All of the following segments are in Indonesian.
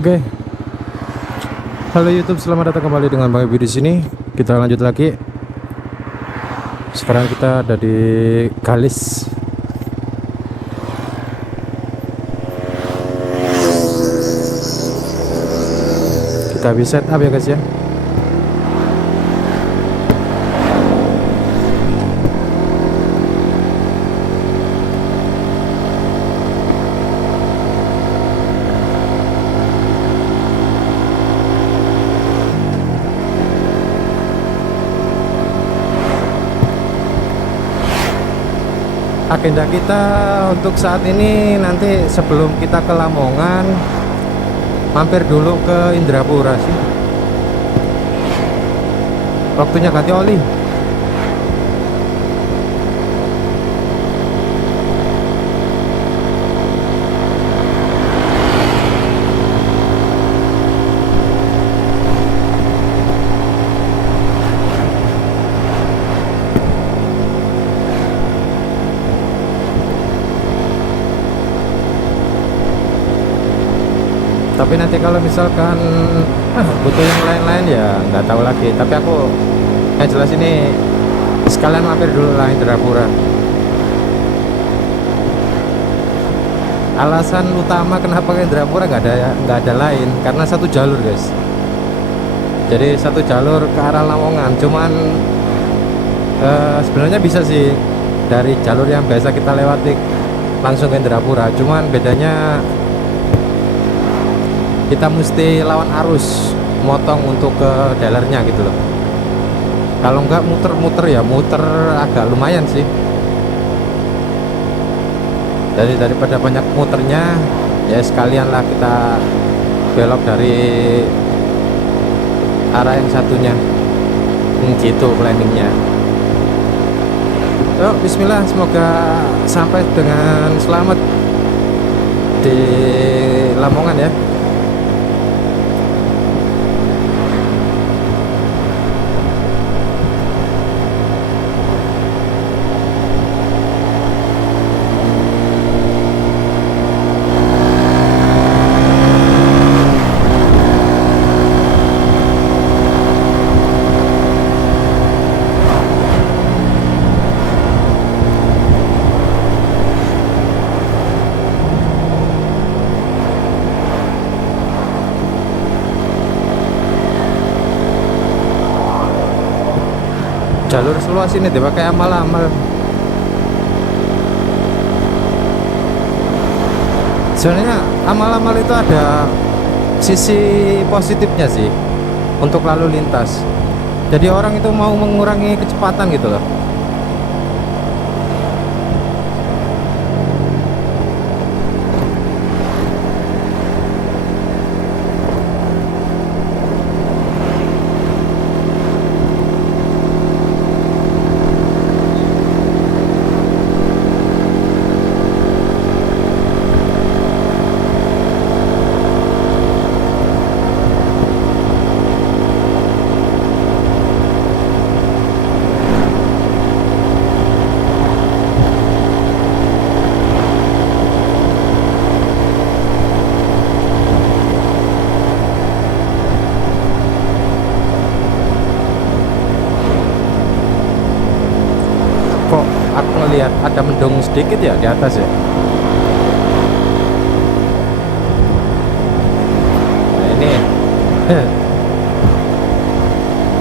Oke, halo YouTube, selamat datang kembali dengan Bang Ibu di sini. Kita lanjut lagi. Sekarang kita ada di Galis. Kita bisa setup ya guys ya. Agenda kita untuk saat ini, nanti sebelum kita ke Lamongan, mampir dulu ke Indrapura sih. Waktunya ganti oli. Tapi nanti kalau misalkan butuh yang lain-lain ya nggak tahu lagi. Tapi aku yang jelas ini sekalian mampir dulu lah Indrapura. Alasan utama kenapa ke Indrapura nggak ada lain, karena satu jalur guys. Jadi satu jalur ke arah Lamongan. Cuman sebenarnya bisa sih dari jalur yang biasa kita lewati langsung ke Indrapura. Cuman bedanya kita mesti lawan arus, motong untuk ke dealernya gitu loh. Kalau enggak muter-muter ya muter agak lumayan sih. Jadi daripada banyak muternya, ya sekalian lah kita belok dari arah yang satunya. Gitu planningnya. Yuk, bismillah, semoga sampai dengan selamat di Lamongan ya. Jalur seluas ini dipakai amal-amal. Sebenarnya amal-amal itu ada sisi positifnya sih untuk lalu lintas. Jadi orang itu mau mengurangi kecepatan gitu loh. Kok aku ngelihat ada mendung sedikit ya di atas ya. Nah ini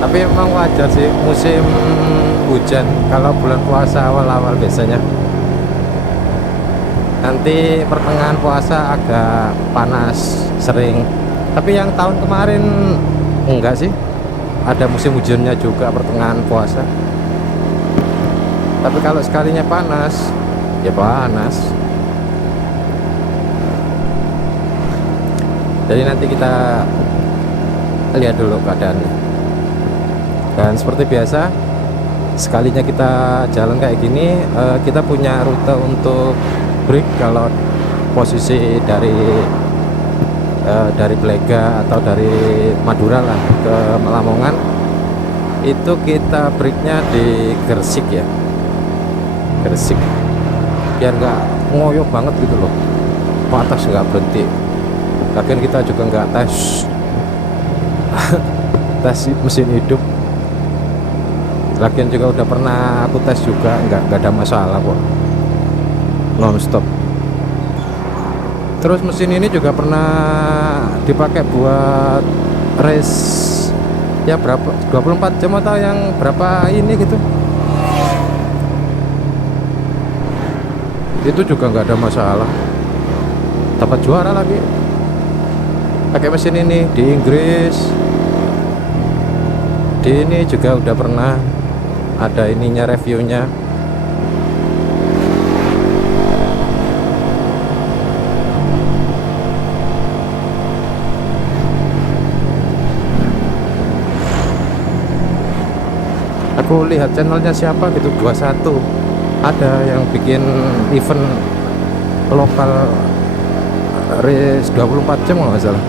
tapi emang wajar sih musim hujan kalau bulan puasa awal-awal biasanya. Nanti pertengahan puasa agak panas sering. Tapi yang tahun kemarin enggak sih, ada musim hujannya juga pertengahan puasa. Tapi kalau sekalinya panas, ya panas. Jadi nanti kita lihat dulu keadaannya. Dan seperti biasa, sekalinya kita jalan kayak gini, kita punya rute untuk break kalau posisi dari Blega atau dari Madura lah ke Lamongan. Itu kita breaknya di Gresik ya. Gresik biar nggak ngoyo banget gitu loh, atas nggak berhenti. lagian kita juga nggak tes tes mesin hidup, lagian juga udah pernah aku tes juga, nggak ada masalah kok, nonstop. Terus mesin ini juga pernah dipakai buat race ya berapa 24 jam atau yang berapa ini gitu, itu juga nggak ada masalah, dapat juara lagi pakai mesin ini. Di Inggris di ini juga udah pernah ada ininya, reviewnya. Aku lihat channelnya siapa gitu, 21 ada yang bikin event lokal race 24 jam kalau nggak salah.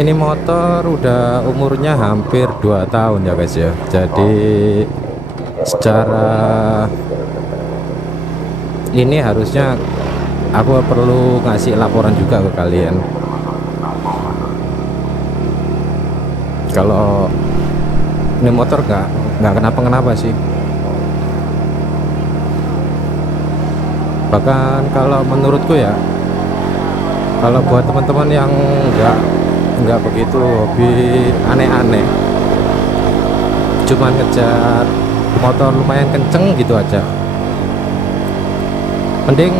Ini motor udah umurnya hampir 2 tahun ya guys ya, jadi secara ini harusnya aku perlu ngasih laporan juga ke kalian kalau ini motor nggak kenapa-kenapa sih. Bahkan kalau menurutku ya, kalau buat teman-teman yang nggak begitu hobi aneh-aneh, cuman ngejar motor lumayan kenceng gitu aja, mending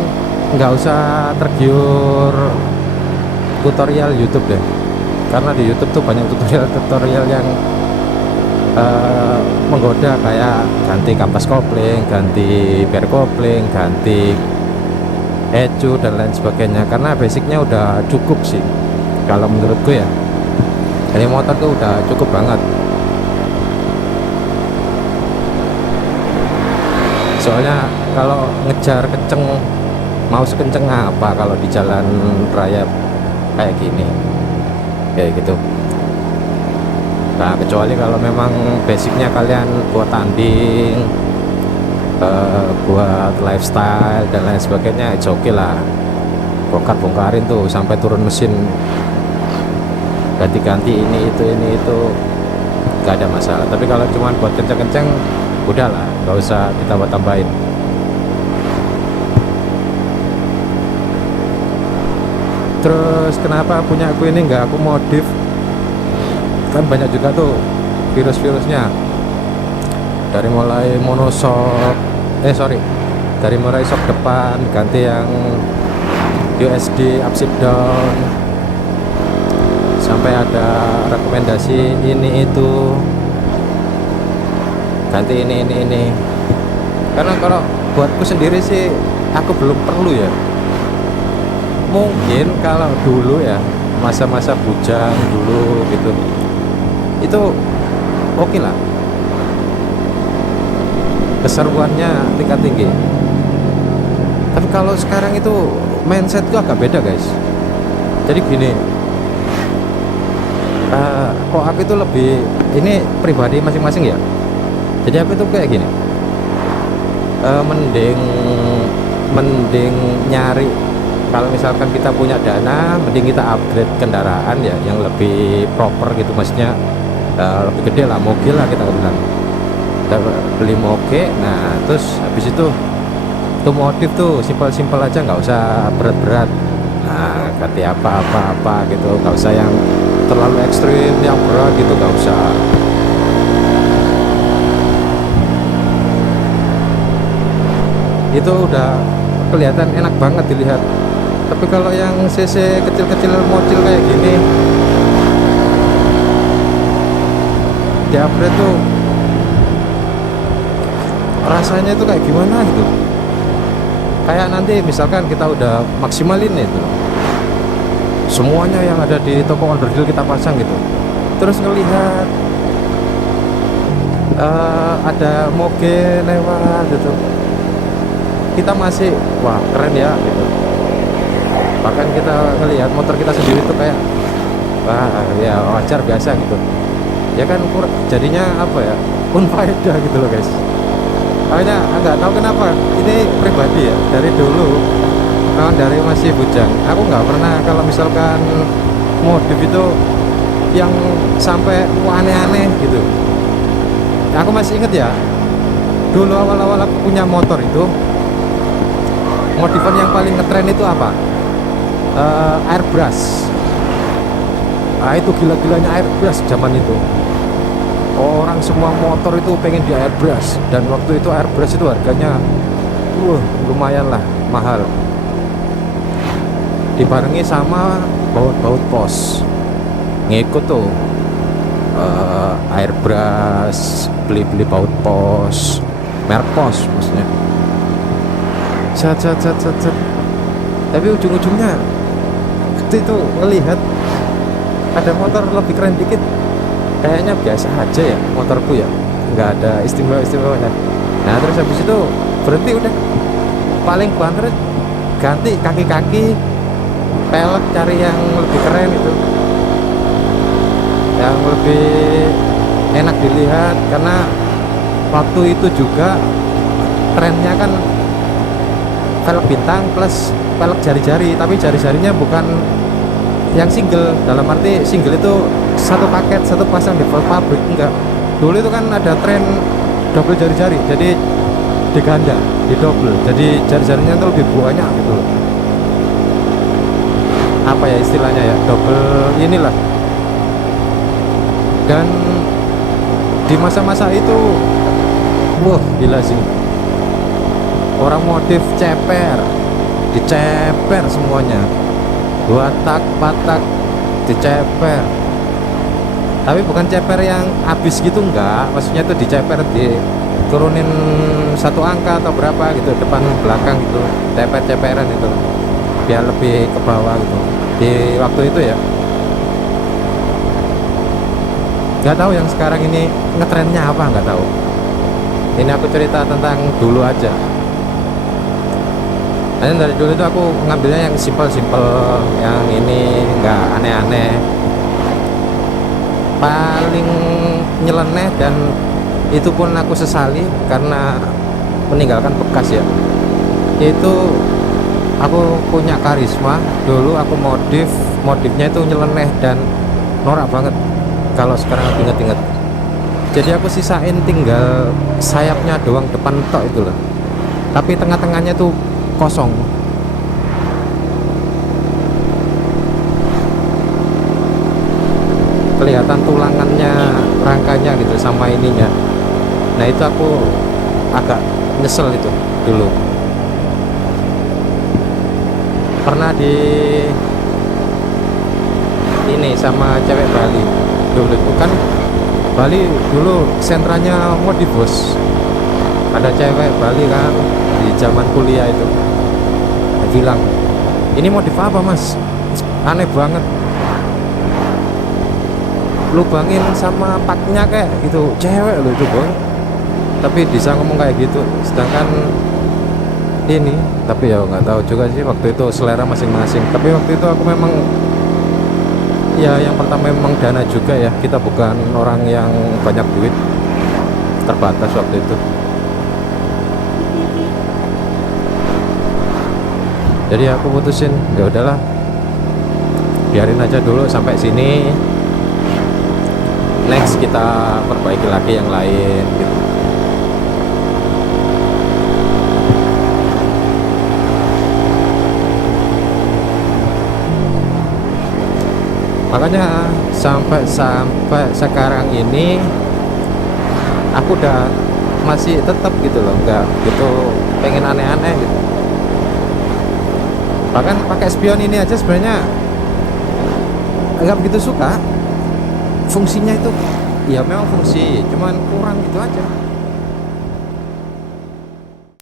nggak usah tergiur tutorial YouTube deh, karena di YouTube tuh banyak tutorial yang menggoda, kayak ganti kampas kopling, ganti per kopling, ganti ECU dan lain sebagainya. Karena basicnya udah cukup sih kalau menurutku ya, ini motor tuh udah cukup banget. Soalnya kalau ngejar kenceng, mau sekenceng apa kalau di jalan raya kayak gini, kayak gitu. Nah kecuali kalau memang basicnya kalian buat tanding, buat lifestyle dan lain sebagainya, it's okay lah, bongkarin tuh sampai turun mesin, ganti-ganti ini itu gak ada masalah. Tapi kalau cuma buat kenceng-kenceng, udahlah, gak usah ditambah-tambahin. Terus kenapa punya aku ini nggak aku modif? Kan banyak juga tuh virus-virusnya, dari mulai monoshock, dari mulai shock depan ganti yang USD upside down, sampai ada rekomendasi ini itu ganti ini. Karena kalau buatku sendiri sih aku belum perlu ya. Mungkin kalau dulu ya, masa-masa bujang dulu gitu, itu oke lah, keseruannya tingkat tinggi. Tapi kalau sekarang itu mindsetku agak beda guys. Jadi gini, kok aku itu lebih, ini pribadi masing-masing ya. Jadi aku itu kayak gini, mending nyari, kalau misalkan kita punya dana, mending kita upgrade kendaraan ya yang lebih proper gitu, maksudnya lebih gede lah, mobil lah kita bilang. Kita beli moge, nah terus habis itu tuh modif tuh simpel-simpel aja, nggak usah berat-berat. Nah ganti apa gitu, nggak usah yang terlalu ekstrim, yang berat gitu nggak usah. Itu udah kelihatan enak banget dilihat. Tapi kalau yang cc kecil-kecil model kayak gini, di upgrade tuh rasanya itu kayak gimana gitu. Kayak nanti misalkan kita udah maksimalin itu semuanya yang ada di toko onderdil kita pasang gitu, terus ngelihat ada moge lewat gitu, kita masih wah keren ya gitu. Bahkan kita ngelihat motor kita sendiri tuh kayak Wah, ya wajar biasa gitu. Ya kan jadinya apa ya? Unfaedah gitu loh guys. Makanya nggak tahu kenapa ini pribadi ya dari dulu, dari masih bujang aku nggak pernah kalau misalkan modif itu yang sampai aneh-aneh gitu. Aku masih inget ya dulu awal-awal aku punya motor itu, modifan yang paling ngetren itu apa? Airbrush. Nah itu gila-gilanya airbrush zaman itu. Orang semua motor itu pengen di airbrush, dan waktu itu airbrush itu harganya lumayan lah mahal, dibarengi sama baut-baut pos. Ngikut tuh airbrush, beli-beli baut pos, merek pos maksudnya. Set. Tapi ujung-ujungnya waktu itu melihat ada motor lebih keren dikit, kayaknya biasa aja ya motorku ya, nggak ada istimewa-istimewanya. Nah terus habis itu berhenti udah, paling banter ganti kaki-kaki, pelek, cari yang lebih keren itu, yang lebih enak dilihat. Karena waktu itu juga trennya kan velg bintang plus velg jari-jari, tapi jari-jarinya bukan yang single, dalam arti single itu satu paket satu pasang di pabrik, enggak. Dulu itu kan ada tren double jari-jari, jadi diganda, di double, jadi jari-jarinya itu lebih banyak gitu. Apa ya istilahnya ya, double inilah. Dan di masa-masa itu wah gila sih, orang modif ceper, diceper semuanya, 2 tak 4 tak diceper. Tapi bukan ceper yang habis gitu, enggak, maksudnya itu diceper, diturunin 1 angka atau berapa gitu, depan belakang gitu, ceperan itu biar lebih ke bawah gitu di waktu itu ya. Nggak tahu yang sekarang ini ngetrennya apa, nggak tahu. Ini aku cerita tentang dulu aja. Dan dari dulu itu aku ngambilnya yang simple, yang ini nggak aneh-aneh, paling nyeleneh, dan itu pun aku sesali karena meninggalkan bekas ya. Itu aku punya karisma dulu, aku modifnya itu nyeleneh dan norak banget kalau sekarang aku inget-inget. Jadi aku sisain tinggal sayapnya doang, depan tok itu loh, tapi tengah-tengahnya tuh kosong. Kelihatan tulangannya, rangkanya gitu sama ininya. Nah itu aku agak nyesel itu dulu. Pernah di ini sama cewek Bali dulu itu kan, Bali dulu sentranya modif bos. Ada cewek Bali kan di zaman kuliah itu, dia bilang, ini modif apa mas, aneh banget, lubangin sama paknya kayak gitu. Cewek loh itu boy, tapi bisa ngomong kayak gitu. Sedangkan ini, tapi ya nggak tahu juga sih, waktu itu selera masing-masing. Tapi waktu itu aku memang ya, yang pertama memang dana juga ya, kita bukan orang yang banyak duit, terbatas waktu itu. Jadi aku putusin, ya udahlah, biarin aja dulu sampai sini, next kita perbaiki lagi yang lain gitu. Makanya sampai sekarang ini aku udah masih tetap gitu loh, nggak gitu pengen aneh-aneh gitu. Bahkan pakai spion ini aja sebenarnya nggak begitu suka. Fungsinya itu ya memang fungsi, cuman kurang gitu aja.